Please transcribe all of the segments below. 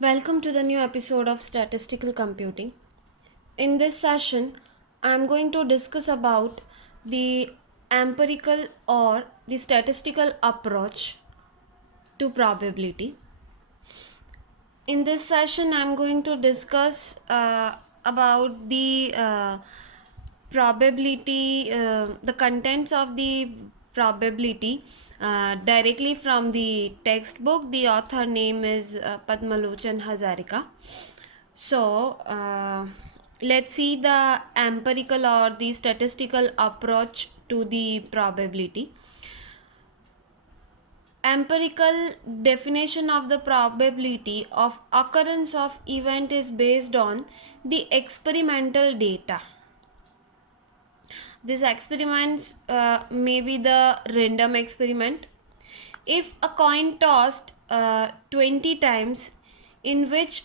Welcome to the new episode of Statistical Computing. In this session, I am going to discuss about the empirical or the statistical approach to probability. In this session, I am going to discuss about the probability, the contents of the probability directly from the textbook. The author name is Padmalochan Hazarika. So, let's see the empirical or the statistical approach to the probability. Empirical definition of the probability of occurrence of event is based on the experimental data. These experiments may be the random experiment. If a coin tossed 20 times, in which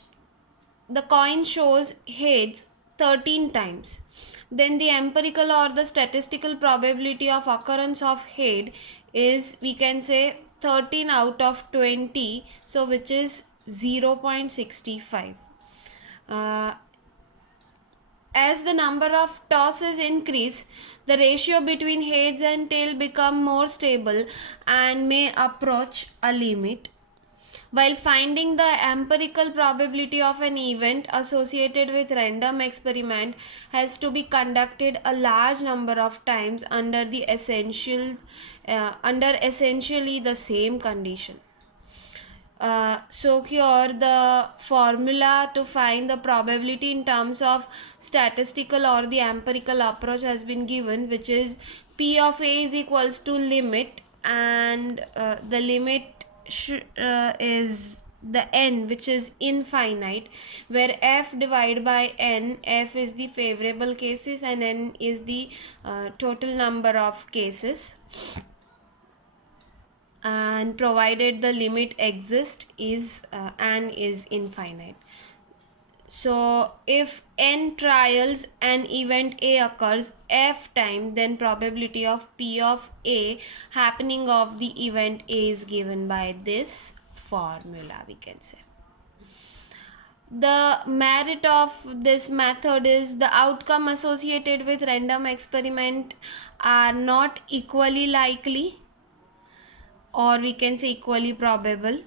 the coin shows heads 13 times, then the empirical or the statistical probability of occurrence of head is, we can say, 13 out of 20, so which is 0.65. As the number of tosses increase, the ratio between heads and tail become more stable and may approach a limit. While finding the empirical probability of an event associated with random experiment has to be conducted a large number of times under essentially the same condition. So here the formula to find the probability in terms of statistical or the empirical approach has been given, which is P of A is equals to limit, and the limit is the n, which is infinite, where f divided by n, f is the favorable cases and n is the total number of cases, and provided the limit exists is n is infinite. So if n trials an event A occurs f time, then probability of P of A happening of the event A is given by this formula, we can say. The merit of this method is the outcome associated with random experiment are not equally likely, or we can say equally probable.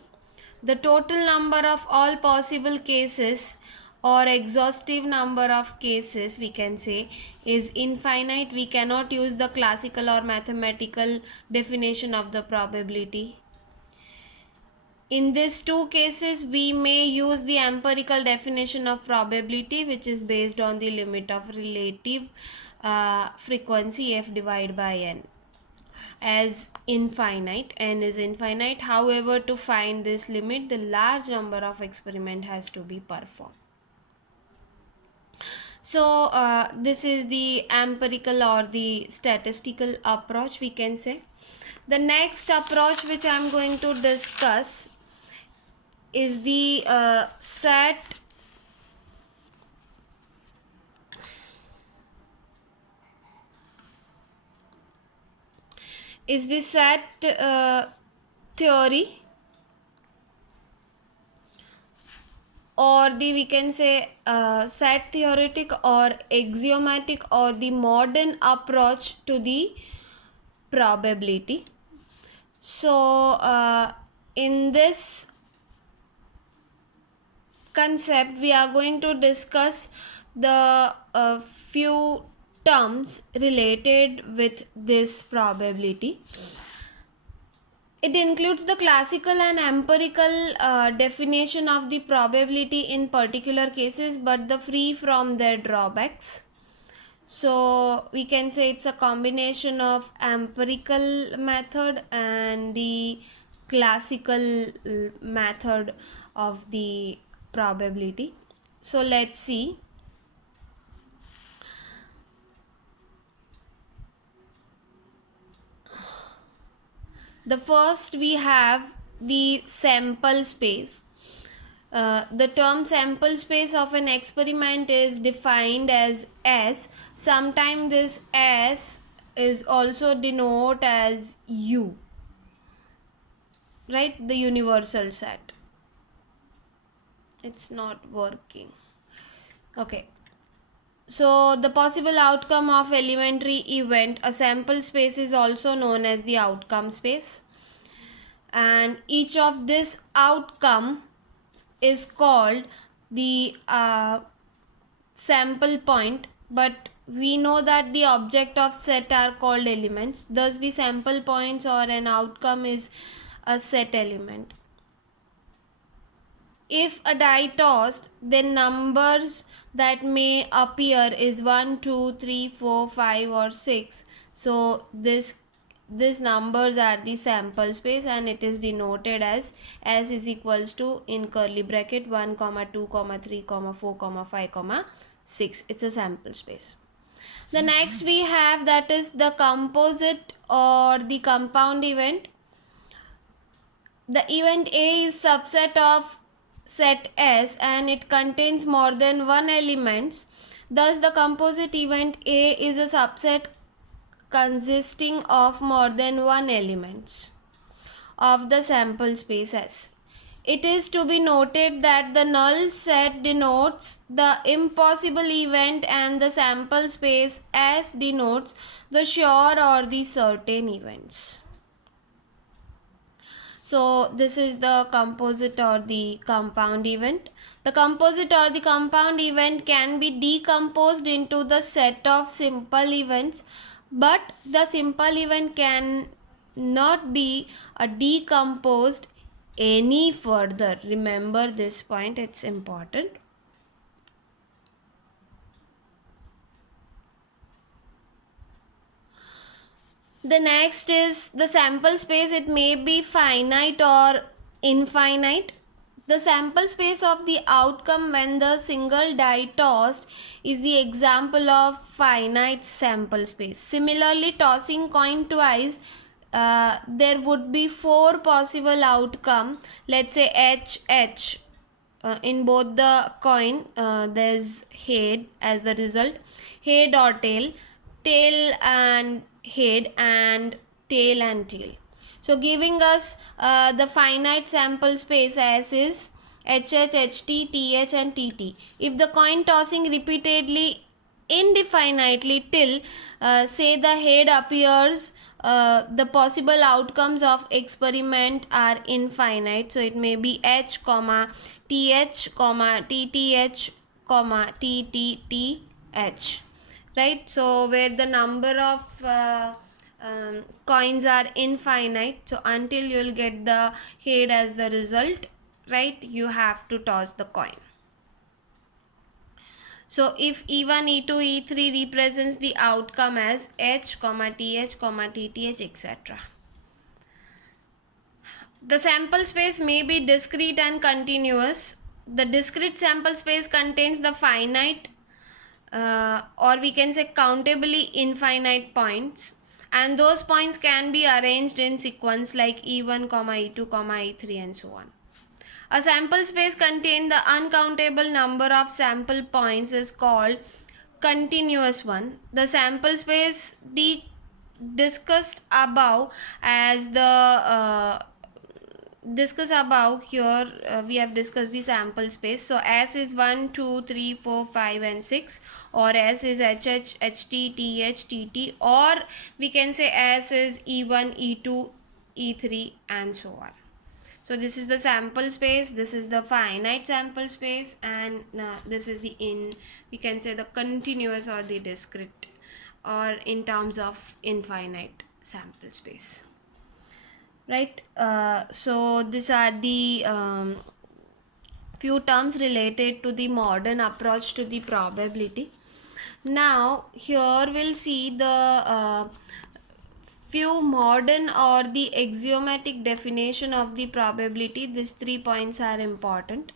The total number of all possible cases or exhaustive number of cases, we can say, is infinite. We cannot use the classical or mathematical definition of the probability. In these two cases, we may use the empirical definition of probability, which is based on the limit of relative frequency f divided by n, as infinite. N is infinite. However, to find this limit, the large number of experiment has to be performed. So this is the empirical or the statistical approach, we can say. The next approach which I am going to discuss is the set theory, or the, we can say, set theoretic or axiomatic or the modern approach to the probability. So in this concept, we are going to discuss the few terms related with this probability. It includes the classical and empirical definition of the probability in particular cases, but the free from their drawbacks. So we can say it's a combination of empirical method and the classical method of the probability. So let's see. The first, we have the sample space. The term sample space of an experiment is defined as S. Sometimes this S is also denoted as U, right? The universal set. It's not working. Okay. So the possible outcome of elementary event, a sample space, is also known as the outcome space, and each of this outcome is called the sample point. But we know that the object of set are called elements, thus the sample points or an outcome is a set element. If a die tossed, then numbers that may appear is 1, 2, 3, 4, 5 or 6. So these numbers are the sample space, and it is denoted as S is equals to, in curly bracket, 1 comma 2 comma 3 comma 4 comma 5 comma 6. It's a sample space. The next we have, that is the composite or the compound event. The event A is subset of set S and it contains more than one elements. Thus the composite event A is a subset consisting of more than one elements of the sample space S. It is to be noted that the null set denotes the impossible event and the sample space S denotes the sure or the certain events. So this is the composite or the compound event. The composite or the compound event can be decomposed into the set of simple events, but the simple event can not be decomposed any further. Remember this point, it's important. The next is the sample space. It may be finite or infinite. The sample space of the outcome when the single die tossed is the example of finite sample space. Similarly, tossing coin twice, there would be 4 possible outcome. Let's say H. In both the coin, there's head as the result. Head or tail. Tail and head, and tail and tail. So giving us the finite sample space as is HH, HT, TH and TT. If the coin tossing repeatedly indefinitely till say the head appears, the possible outcomes of experiment are infinite. So it may be H comma TH comma TTH comma TTTH, right? So where the number of coins are infinite, so until you will get the head as the result, right, you have to toss the coin. So if E1, E2, E3 represents the outcome as H, TH, TTH, etc. The sample space may be discrete and continuous. The discrete sample space contains the finite or we can say countably infinite points, and those points can be arranged in sequence like E1, E2, E3 and so on. A sample space containing the uncountable number of sample points is called continuous one. The sample space discussed above as the here we have discussed the sample space. So S is 1, 2, 3, 4, 5 and 6, or S is HH, HT, TH, TT, or we can say S is E1, E2, E3 and so on. So this is the sample space, this is the finite sample space, and this is the we can say the continuous or the discrete, or in terms of infinite sample space, right? So these are the few terms related to the modern approach to the probability. Now here we'll see the few modern or the axiomatic definition of the probability. These 3 points are important.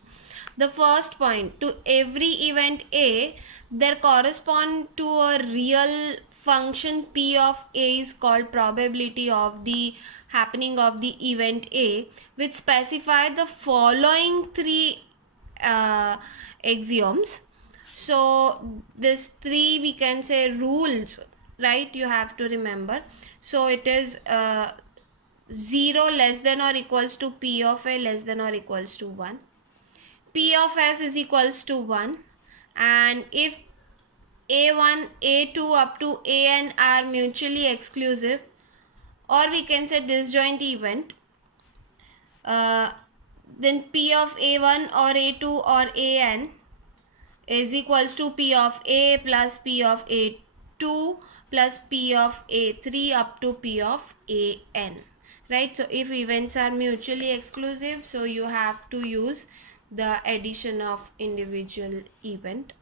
The first point, to every event A, there correspond to a real function P of A is called probability of the happening of the event A, which specify the following 3 axioms. So this 3 we can say rules, right, you have to remember. So it is 0 less than or equals to P of A less than or equals to 1. P of S is equals to 1, and if A1, A2 up to AN are mutually exclusive, or we can say disjoint event, then P of A1 or A2 or AN is equals to P of A plus P of A2 plus P of A3 up to P of AN, right? So if events are mutually exclusive, so you have to use the addition of individual event.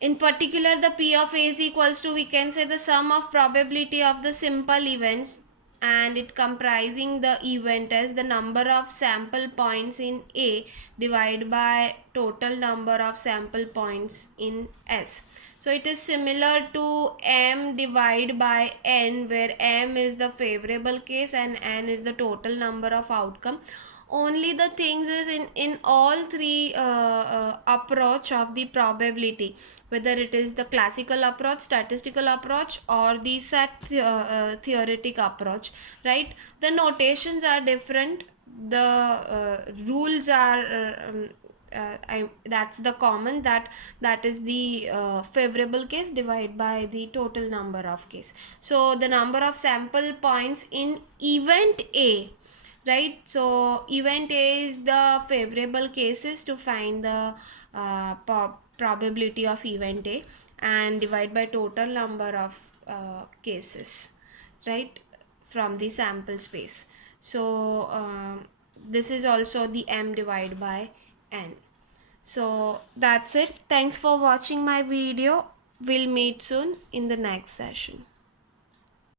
In particular, the P of A is equals to, we can say, the sum of probability of the simple events, and it comprising the event as the number of sample points in A divided by total number of sample points in S. So it is similar to M divided by N, where M is the favorable case and N is the total number of outcome. Only the things is in all three approach of the probability, whether it is the classical approach, statistical approach, or the set theoretic approach, right? The notations are different, the rules are that's the common, that is the favorable case divided by the total number of case. So the number of sample points in event A, right? So event A is the favorable cases to find the probability of event A, and divide by total number of cases, right, from the sample space. So this is also the M divided by N. So that's it. Thanks for watching my video. We'll meet soon in the next session.